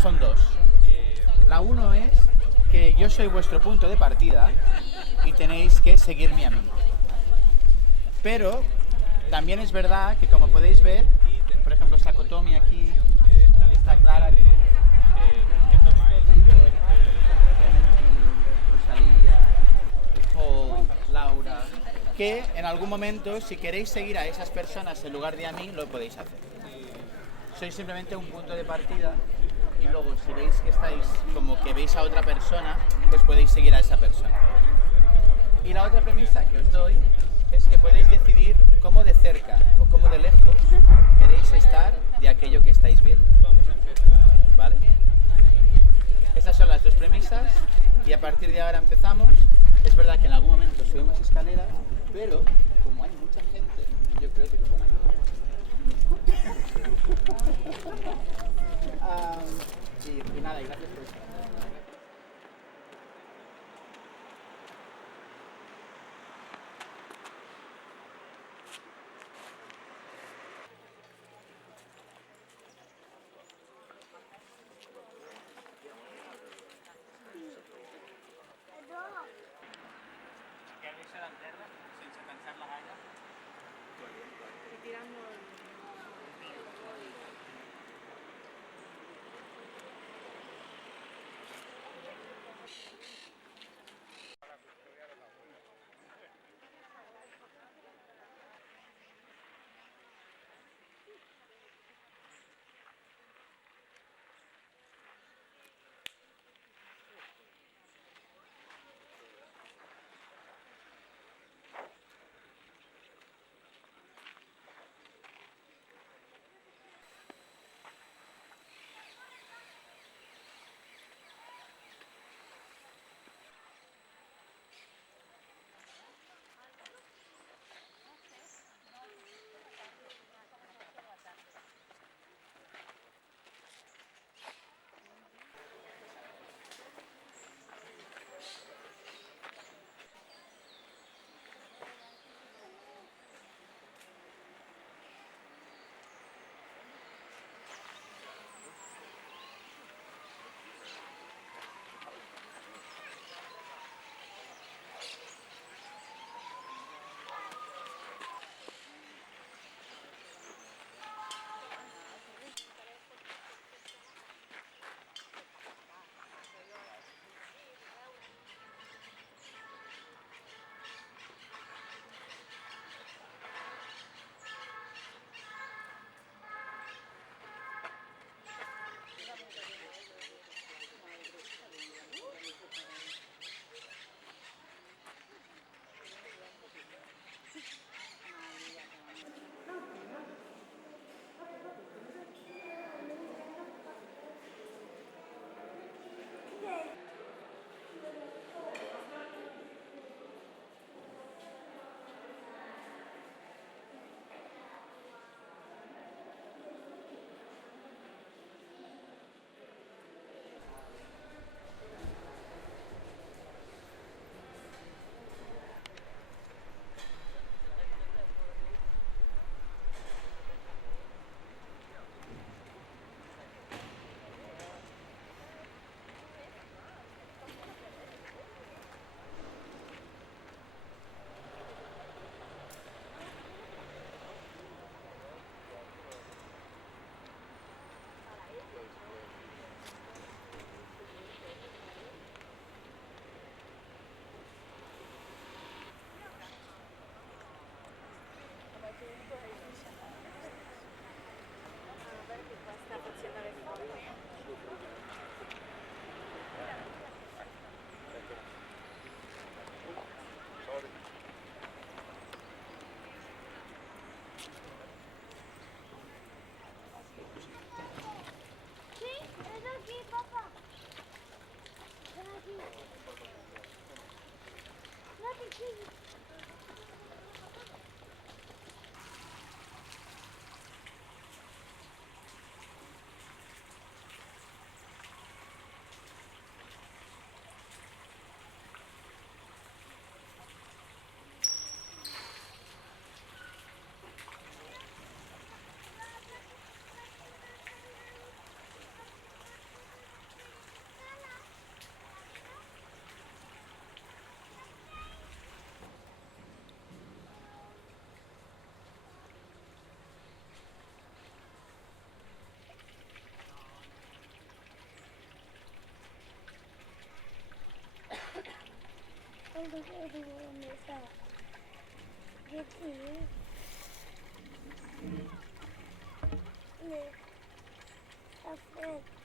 son dos. La uno es que yo soy vuestro punto de partida y tenéis que seguirme a mí. Pero también es verdad que, como podéis ver, por ejemplo, está Kotomi aquí, está Clara aquí, Rosalía, Paul, Laura, que en algún momento, si queréis seguir a esas personas en lugar de a mí, lo podéis hacer. Sois simplemente un punto de partida y luego, si veis que estáis como que veis a otra persona, pues podéis seguir a esa persona. Y la otra premisa que os doy es que podéis decidir cómo de cerca o cómo de lejos queréis estar de aquello que estáis viendo. ¿Vale? Estas son las dos premisas y a partir de ahora empezamos. Es verdad que en algún momento subimos escaleras, pero como hay mucha gente, yo creo que es buena idea. Y nada, y gracias por estar. Que deixa l'enterra sense pensar-la no sé dónde está. ¿Qué tiene? Está fresco.